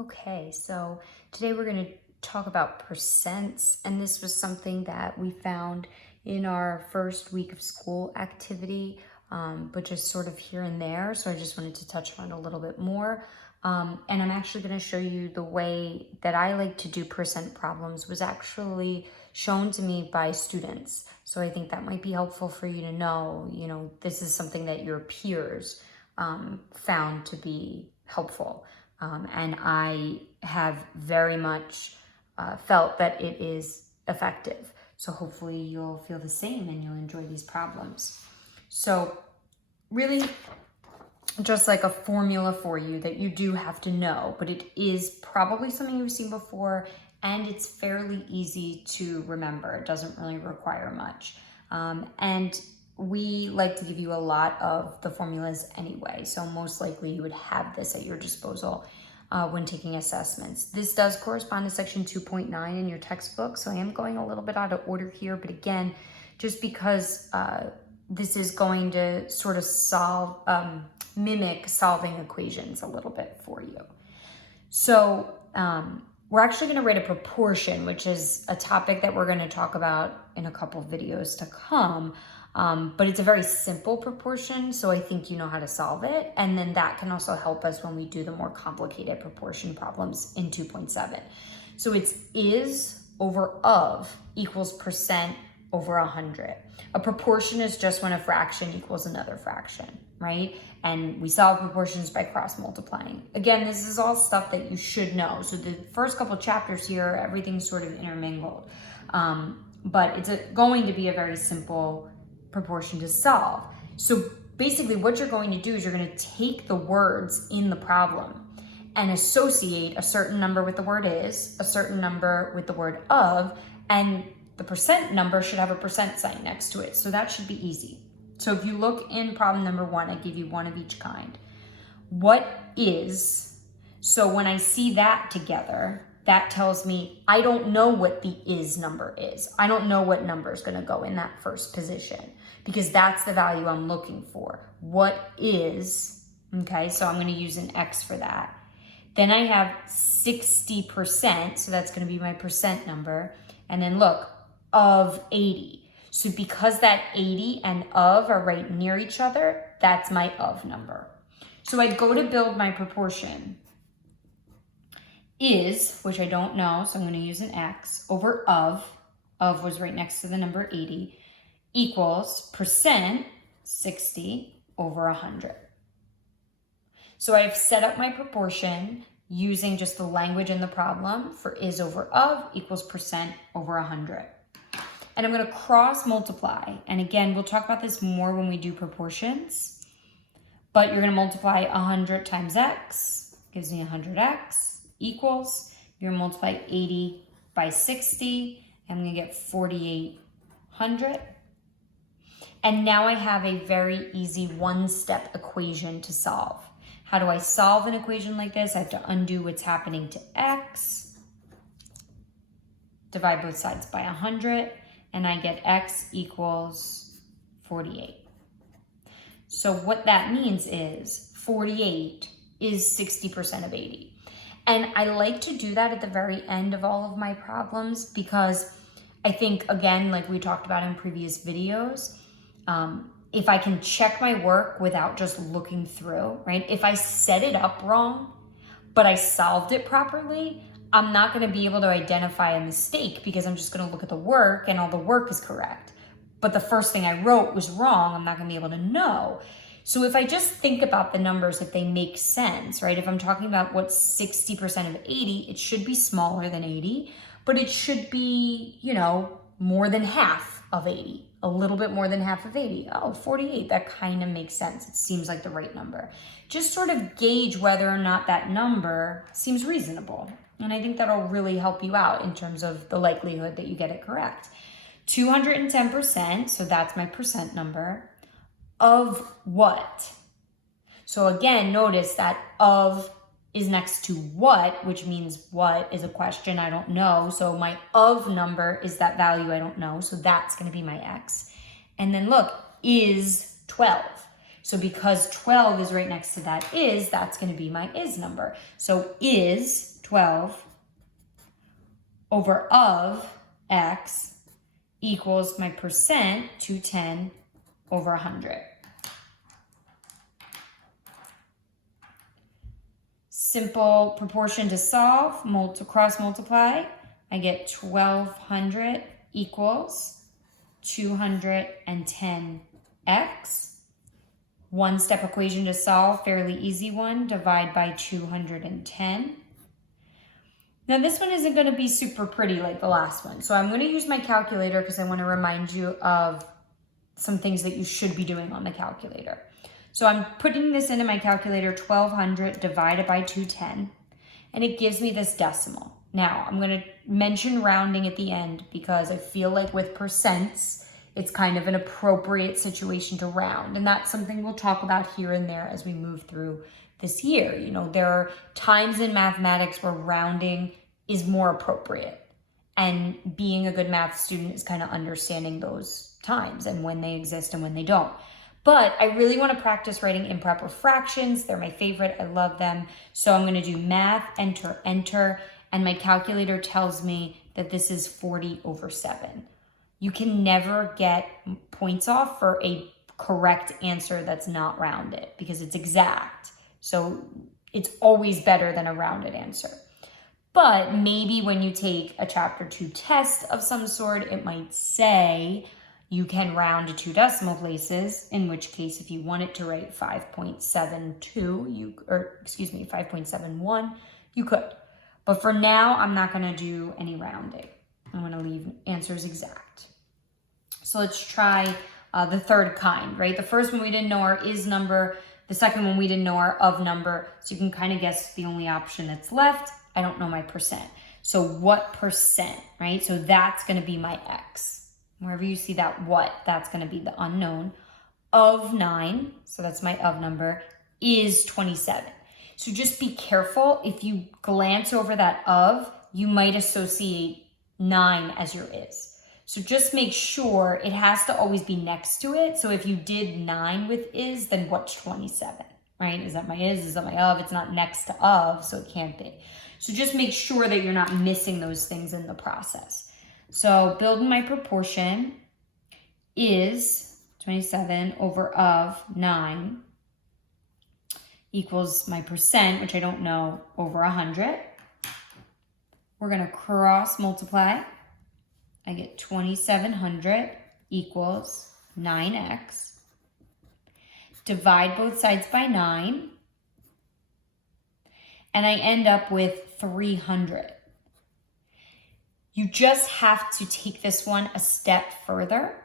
Okay, so today we're going to talk about percents, and this was something that we found in our first week of school activity, but just sort of here and there. So I just wanted to touch on it a little bit more. And I'm actually going to show you the way that I like to do percent problems was actually shown to me by students. So I think that might be helpful for you to know, this is something that your peers found to be helpful. And I have very much felt that it is effective. So hopefully you'll feel the same and you'll enjoy these problems. So really just like a formula for you that you do have to know, but it is probably something you've seen before and it's fairly easy to remember. It doesn't really require much. And we like to give you a lot of the formulas anyway, so most likely you would have this at your disposal when taking assessments. This does correspond to section 2.9 in your textbook, so I am going a little bit out of order here, but again, just because this is going to sort of mimic solving equations a little bit for you. So we're actually going to write a proportion, which is a topic that we're going to talk about in a couple videos to come. But it's a very simple proportion, so I think you know how to solve it. And then that can also help us when we do the more complicated proportion problems in 2.7. So it's is over of equals percent over 100. A proportion is just when a fraction equals another fraction, right? And we solve proportions by cross multiplying. Again, this is all stuff that you should know. So the first couple chapters here, everything's sort of intermingled. But it's going to be a very simple proportion to solve. So basically what you're going to do is you're going to take the words in the problem and associate a certain number with the word is, a certain number with the word of, and the percent number should have a percent sign next to it. So that should be easy. So if you look in problem number 1, I give you one of each kind. What is, so when I see that together, that tells me I don't know what the is number is. I don't know what number is going to go in that first position because that's the value I'm looking for. What is, okay, so I'm going to use an X for that. Then I have 60%, so that's going to be my percent number. And then look, of 80. So because that 80 and of are right near each other, that's my of number. So I'd go to build my proportion. Is, which I don't know, so I'm going to use an X, over of was right next to the number 80, equals percent 60 over 100. So I've set up my proportion using just the language in the problem for is over of equals percent over 100. And I'm going to cross multiply. And again, we'll talk about this more when we do proportions. But you're going to multiply 100 times x, gives me 100x, equals, you're going to multiply 80 by 60, I'm going to get 4,800. And now I have a very easy one-step equation to solve. How do I solve an equation like this? I have to undo what's happening to x, divide both sides by 100, and I get x equals 48. So what that means is 48 is 60% of 80. And I like to do that at the very end of all of my problems because I think, again, like we talked about in previous videos, if I can check my work without just looking through, right? If I set it up wrong, but I solved it properly, I'm not going to be able to identify a mistake because I'm just going to look at the work and all the work is correct. But the first thing I wrote was wrong. I'm not going to be able to know. So if I just think about the numbers, if they make sense, right? If I'm talking about what's 60% of 80, it should be smaller than 80, but it should be, more than half of 80, a little bit more than half of 80. Oh, 48, that kind of makes sense. It seems like the right number. Just sort of gauge whether or not that number seems reasonable. And I think that'll really help you out in terms of the likelihood that you get it correct. 210%, so that's my percent number, of what? So again, notice that of is next to what, which means what is a question I don't know. So my of number is that value I don't know. So that's going to be my x. And then look, is 12. So because 12 is right next to that is, that's going to be my is number. So is 12 over of x equals my percent, 210 over 100. Simple proportion to solve, cross multiply. I get 1200 equals 210x. One step equation to solve, fairly easy one, divide by 210. Now this one isn't going to be super pretty like the last one. So I'm going to use my calculator because I want to remind you of some things that you should be doing on the calculator. So I'm putting this into my calculator, 1200 divided by 210, and it gives me this decimal. Now I'm going to mention rounding at the end because I feel like with percents, it's kind of an appropriate situation to round. And that's something we'll talk about here and there as we move through this year. You know, there are times in mathematics where rounding is more appropriate. And being a good math student is kind of understanding those times and when they exist and when they don't. But I really want to practice writing improper fractions. They're my favorite. I love them. So I'm going to do math, enter, enter. And my calculator tells me that this is 40 over 7. You can never get points off for a correct answer that's not rounded because it's exact. So it's always better than a rounded answer. But maybe when you take a chapter 2 test of some sort, it might say you can round to 2 decimal places, in which case if you wanted to write 5.72, 5.71, you could. But for now, I'm not going to do any rounding. I'm going to leave answers exact. So let's try the third kind, right? The first one we didn't know our is number. The second one we didn't know our of number. So you can kind of guess the only option that's left. I don't know my percent. So what percent, right? So that's going to be my x. Wherever you see that what, that's going to be the unknown. Of 9, so that's my of number, is 27. So just be careful. If you glance over that of, you might associate 9 as your is. So just make sure it has to always be next to it. So if you did 9 with is, then what's 27, right? Is that my is? Is that my of? It's not next to of, so it can't be. So just make sure that you're not missing those things in the process. So building my proportion is 27 over of 9 equals my percent, which I don't know, over 100. We're going to cross multiply. I get 2700 equals 9x. Divide both sides by 9. And I end up with 300. You just have to take this one a step further.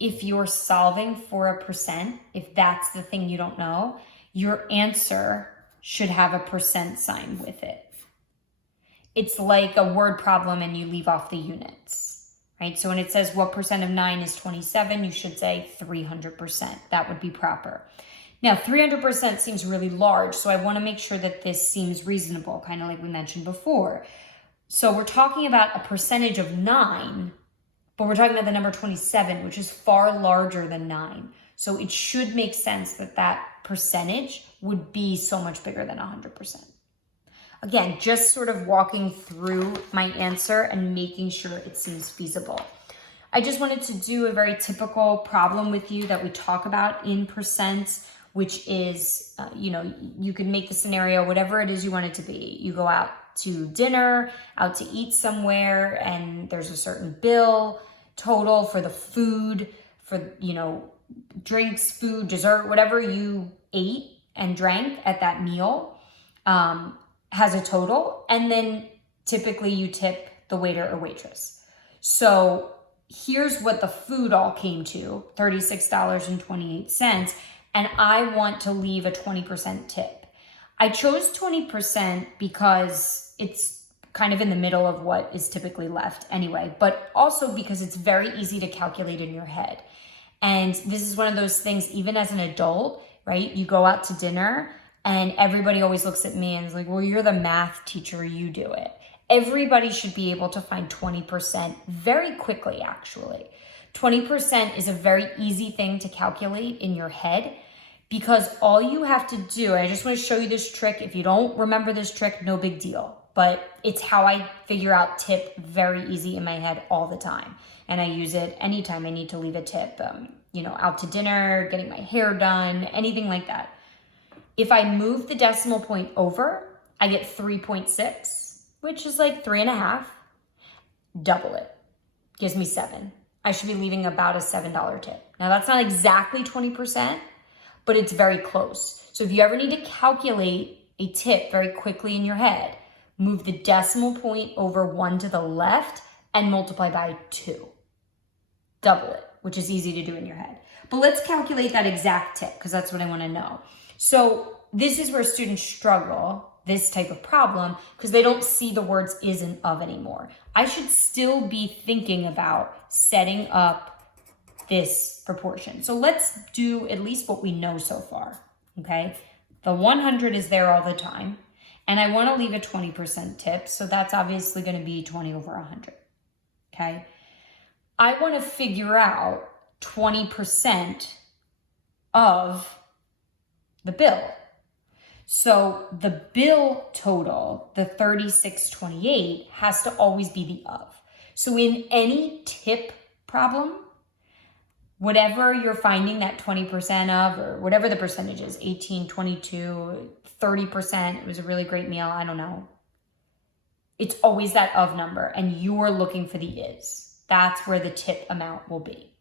If you're solving for a percent, if that's the thing you don't know, your answer should have a percent sign with it. It's like a word problem and you leave off the units, right? So when it says what percent of 9 is 27, you should say 300%. That would be proper. Now, 300% seems really large, so I want to make sure that this seems reasonable, kind of like we mentioned before. So we're talking about a percentage of 9, but we're talking about the number 27, which is far larger than 9. So it should make sense that that percentage would be so much bigger than 100%. Again, just sort of walking through my answer and making sure it seems feasible. I just wanted to do a very typical problem with you that we talk about in percents, which is, you can make the scenario whatever it is you want it to be. You go out to dinner, out to eat somewhere, and there's a certain bill total for the food, for, drinks, food, dessert, whatever you ate and drank at that meal has a total. And then typically you tip the waiter or waitress. So here's what the food all came to, $36.28. And I want to leave a 20% tip. I chose 20% because it's kind of in the middle of what is typically left anyway, but also because it's very easy to calculate in your head. And this is one of those things, even as an adult, right? You go out to dinner and everybody always looks at me and is like, well, you're the math teacher, you do it. Everybody should be able to find 20% very quickly, actually. 20% is a very easy thing to calculate in your head because all you have to do, and I just want to show you this trick. If you don't remember this trick, no big deal. But it's how I figure out tip very easy in my head all the time. And I use it anytime I need to leave a tip, out to dinner, getting my hair done, anything like that. If I move the decimal point over, I get 3.6, which is like 3.5. Double it. Gives me 7. I should be leaving about a $7 tip. Now that's not exactly 20%, but it's very close. So if you ever need to calculate a tip very quickly in your head, move the decimal point over 1 to the left and multiply by 2. Double it, which is easy to do in your head. But let's calculate that exact tip because that's what I want to know. So this is where students struggle, this type of problem, because they don't see the words is and of anymore. I should still be thinking about setting up this proportion. So let's do at least what we know so far, okay? The 100 is there all the time, and I want to leave a 20% tip, so that's obviously going to be 20 over 100, okay? I want to figure out 20% of the bill. So the bill total, the 36.28, has to always be the of. So in any tip problem, whatever you're finding that 20% of, or whatever the percentage is, 18, 22, 30%, it was a really great meal, I don't know. It's always that of number, and you're looking for the is. That's where the tip amount will be.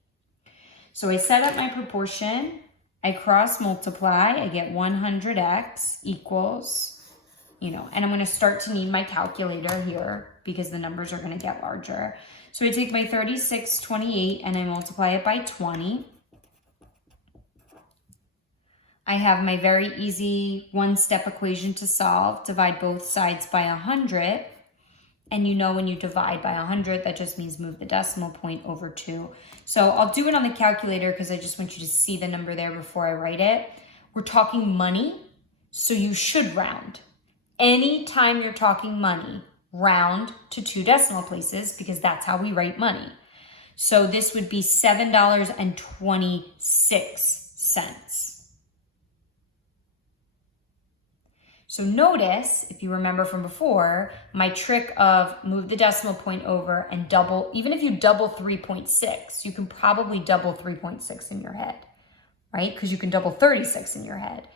So I set up my proportion, I cross multiply, I get 100x equals, and I'm going to start to need my calculator here because the numbers are going to get larger. So I take my 36.28 and I multiply it by 20. I have my very easy one-step equation to solve. Divide both sides by 100. And when you divide by 100, that just means move the decimal point over 2. So I'll do it on the calculator because I just want you to see the number there before I write it. We're talking money, so you should round. Anytime you're talking money, round to 2 decimal places because that's how we write money. So this would be $7.26. So notice, if you remember from before, my trick of move the decimal point over and double, even if you double 3.6, you can probably double 3.6 in your head, right? Because you can double 36 in your head.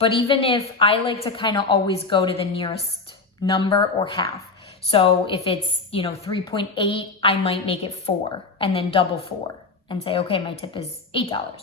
But even if I like to kind of always go to the nearest number or half. So if it's, 3.8, I might make it 4 and then double 4 and say, okay, my tip is $8.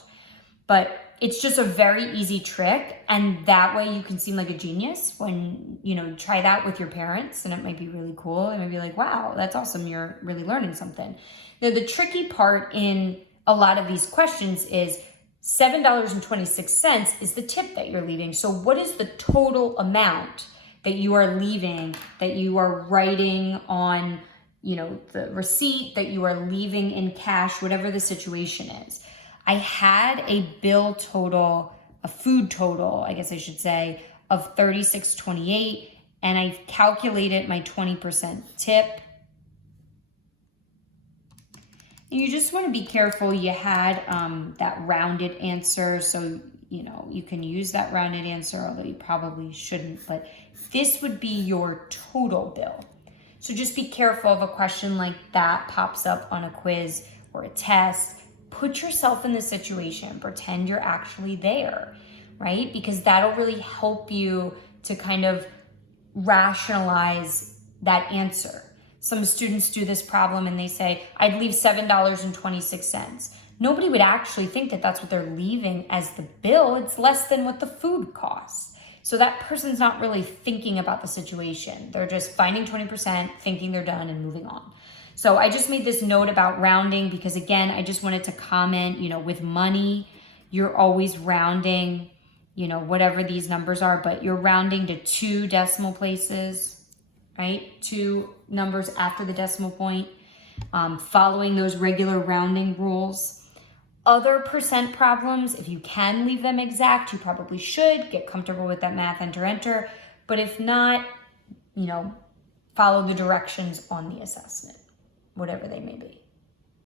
But it's just a very easy trick, and that way you can seem like a genius when, try that with your parents, and it might be really cool. It might be like, wow, that's awesome. You're really learning something. Now, the tricky part in a lot of these questions is $7.26 is the tip that you're leaving. So what is the total amount that you are leaving, that you are writing on, the receipt, that you are leaving in cash, whatever the situation is? I had a bill total, a food total, I guess I should say, of $36.28, and I calculated my 20% tip. And you just want to be careful. You had that rounded answer, so you can use that rounded answer, although you probably shouldn't, but this would be your total bill. So just be careful if a question like that pops up on a quiz or a test. Put yourself in the situation, pretend you're actually there, right? Because that'll really help you to kind of rationalize that answer. Some students do this problem and they say, I'd leave $7.26. Nobody would actually think that that's what they're leaving as the bill. It's less than what the food costs. So that person's not really thinking about the situation. They're just finding 20%, thinking they're done and moving on. So I just made this note about rounding because, again, I just wanted to comment, with money, you're always rounding, whatever these numbers are, but you're rounding to 2 decimal places, right? 2 numbers after the decimal point, following those regular rounding rules. Other percent problems, if you can leave them exact, you probably should get comfortable with that math, enter. But if not, follow the directions on the assessment, whatever they may be.